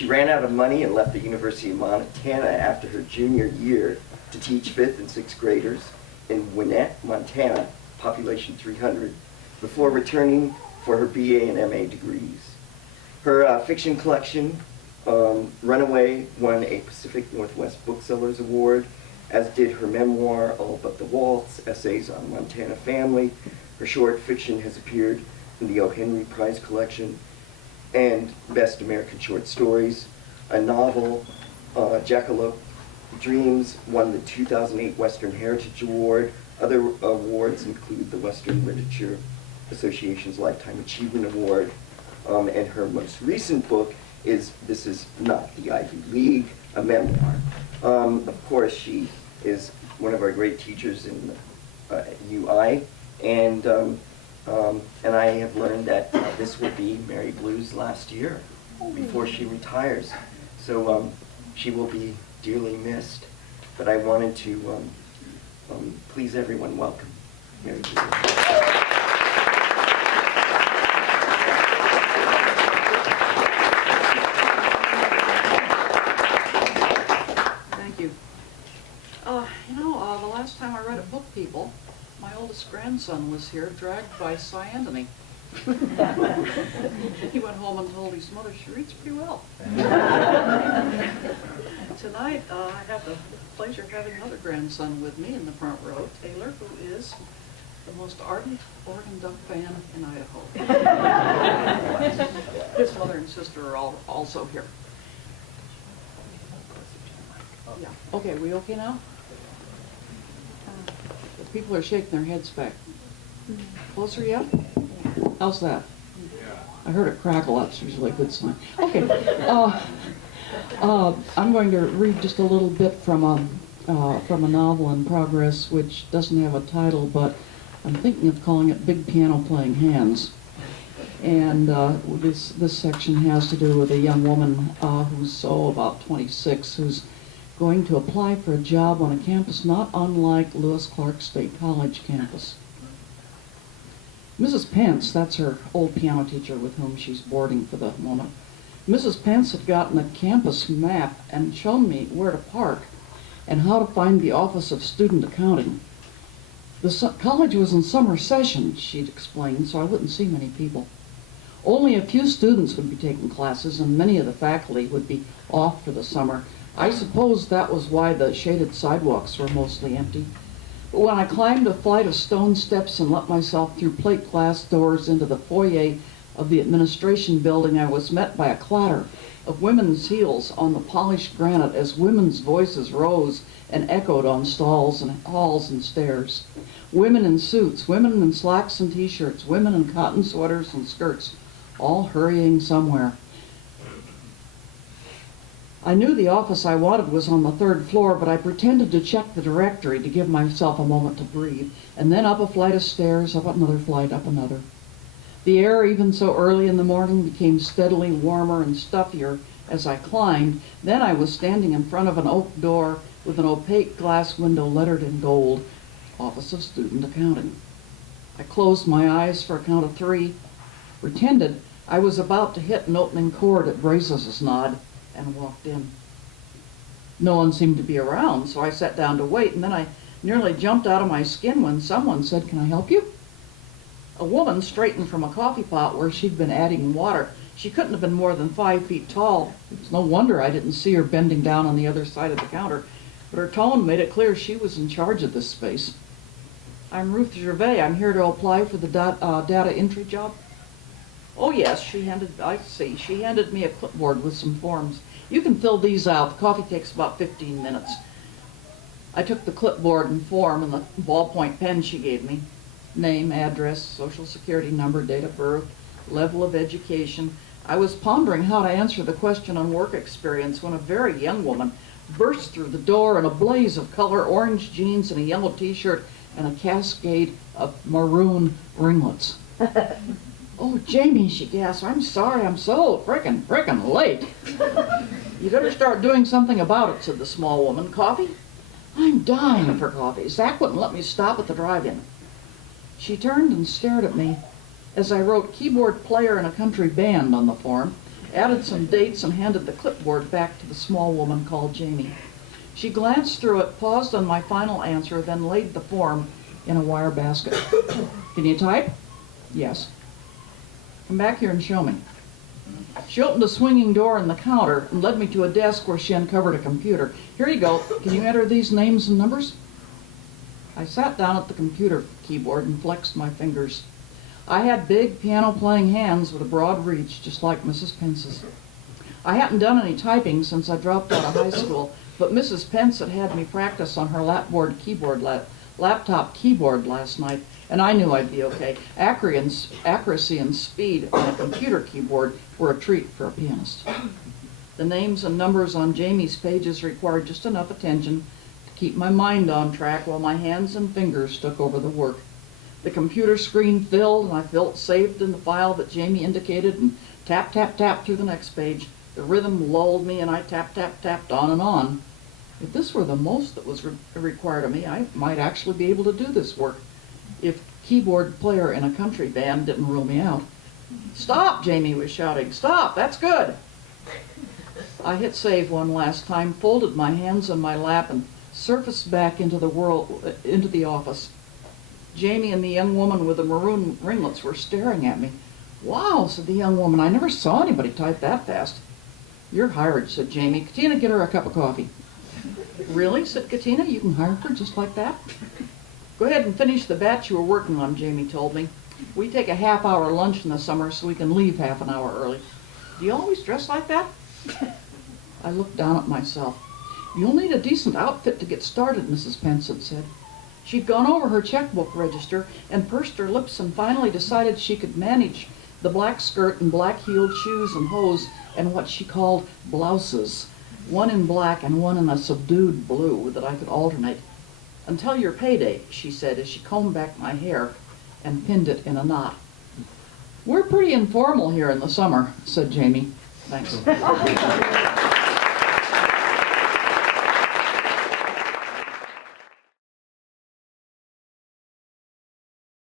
She ran out of money and left the University of Montana after her junior year to teach 5th and 6th graders in Gwinnett, Montana, population 300, before returning for her BA and MA degrees. Her fiction collection, Runaway, won a Pacific Northwest Booksellers Award, as did her memoir, All But the Waltz, essays on Montana family. Her short fiction has appeared in the O. Henry Prize Collection and Best American Short Stories. A novel, Jackalope Dreams, won the 2008 Western Heritage Award. Other awards include the Western Literature Association's Lifetime Achievement Award. And her most recent book is This Is Not the Ivy League, a memoir. Of course, she is one of our great teachers in UI, and I have learned that this will be Mary Blue's last year before she retires. So she will be dearly missed, but I wanted to please everyone welcome Mary Blue. The last time I read a book, people, my oldest grandson was here, dragged by Cy Anthony. He went home and told his mother she reads pretty well. Tonight, I have the pleasure of having another grandson with me in the front row, Taylor, who is the most ardent Oregon Duck fan in Idaho. His mother and sister are also here. Yeah. Okay, we okay now? People are shaking their heads back. Closer yet? How's that? I heard it crackle. That's usually a good sign. Okay. I'm going to read just a little bit from a novel in progress, which doesn't have a title, but I'm thinking of calling it Big Piano Playing Hands. And this section has to do with a young woman who's about 26, who's going to apply for a job on a campus not unlike Lewis Clark State College campus. Mrs. Pence, that's her old piano teacher with whom she's boarding for the moment, Mrs. Pence had gotten a campus map and shown me where to park and how to find the Office of Student Accounting. The college was in summer session, she'd explained, so I wouldn't see many people. Only a few students would be taking classes, and many of the faculty would be off for the summer. I suppose that was why the shaded sidewalks were mostly empty. But when I climbed a flight of stone steps and let myself through plate glass doors into the foyer of the administration building, I was met by a clatter of women's heels on the polished granite as women's voices rose and echoed on stalls and halls and stairs. Women in suits, women in slacks and t-shirts, women in cotton sweaters and skirts, all hurrying somewhere. I knew the office I wanted was on the 3rd floor, but I pretended to check the directory to give myself a moment to breathe, and then up a flight of stairs, up another flight, up another. The air, even so early in the morning, became steadily warmer and stuffier as I climbed. Then I was standing in front of an oak door with an opaque glass window lettered in gold, Office of Student Accounting. I closed my eyes for a count of 3, pretended I was about to hit an opening chord at Brazos' nod, and walked in. No one seemed to be around, so I sat down to wait, and then I nearly jumped out of my skin when someone said, "Can I help you?" A woman straightened from a coffee pot where she'd been adding water. She couldn't have been more than 5 feet tall. It was no wonder I didn't see her bending down on the other side of the counter, but her tone made it clear she was in charge of this space. "I'm Ruth Gervais. I'm here to apply for the data entry job." "Oh yes," I see. She handed me a clipboard with some forms. "You can fill these out. The coffee takes about 15 minutes. I took the clipboard and form and the ballpoint pen she gave me. Name, address, social security number, date of birth, level of education. I was pondering how to answer the question on work experience when a very young woman burst through the door in a blaze of color, orange jeans and a yellow t-shirt and a cascade of maroon ringlets. "Oh, Jamie," she gasped, "I'm sorry, I'm so frickin' late." "You better start doing something about it," said the small woman. "Coffee?" "I'm dying for coffee. Zach wouldn't let me stop at the drive-in." She turned and stared at me as I wrote keyboard player in a country band on the form added some dates, and handed the clipboard back to the small woman called Jamie. She glanced through it, paused on my final answer, then laid the form in a wire basket. Can you type? Yes. Come back here and show me. She opened a swinging door in the counter and led me to a desk where she uncovered a computer. Here you go. Can you enter these names and numbers? I sat down at the computer keyboard and flexed my fingers. I had big piano-playing hands with a broad reach, just like Mrs. Pence's. I hadn't done any typing since I dropped out of high school, but Mrs. Pence had me practice on her laptop keyboard last night, and I knew I'd be okay. Accuracy and speed on a computer keyboard were a treat for a pianist. The names and numbers on Jamie's pages required just enough attention to keep my mind on track while my hands and fingers took over the work. The computer screen filled, and I felt saved in the file that Jamie indicated, and tap, tap, tap through the next page. The rhythm lulled me, and I tap, tap, tapped on and on. If this were the most that was required of me, I might actually be able to do this work, if keyboard player in a country band didn't rule me out. Stop, Jamie was shouting. Stop, that's good. I hit save one last time, folded my hands on my lap, and surfaced back into the office. Jamie and the young woman with the maroon ringlets were staring at me. Wow, said the young woman, I never saw anybody type that fast. You're hired, said Jamie. Katina, get her a cup of coffee. Really, said Katina, you can hire her just like that? Go ahead and finish the batch you were working on, Jamie told me. We take a half-hour lunch in the summer so we can leave half an hour early. Do you always dress like that? I looked down at myself. You'll need a decent outfit to get started, Mrs. Pence had said. She'd gone over her checkbook register and pursed her lips and finally decided she could manage the black skirt and black-heeled shoes and hose and what she called blouses, one in black and one in a subdued blue that I could alternate. Until your payday, she said as she combed back my hair and pinned it in a knot. We're pretty informal here in the summer, said Jamie. Thanks.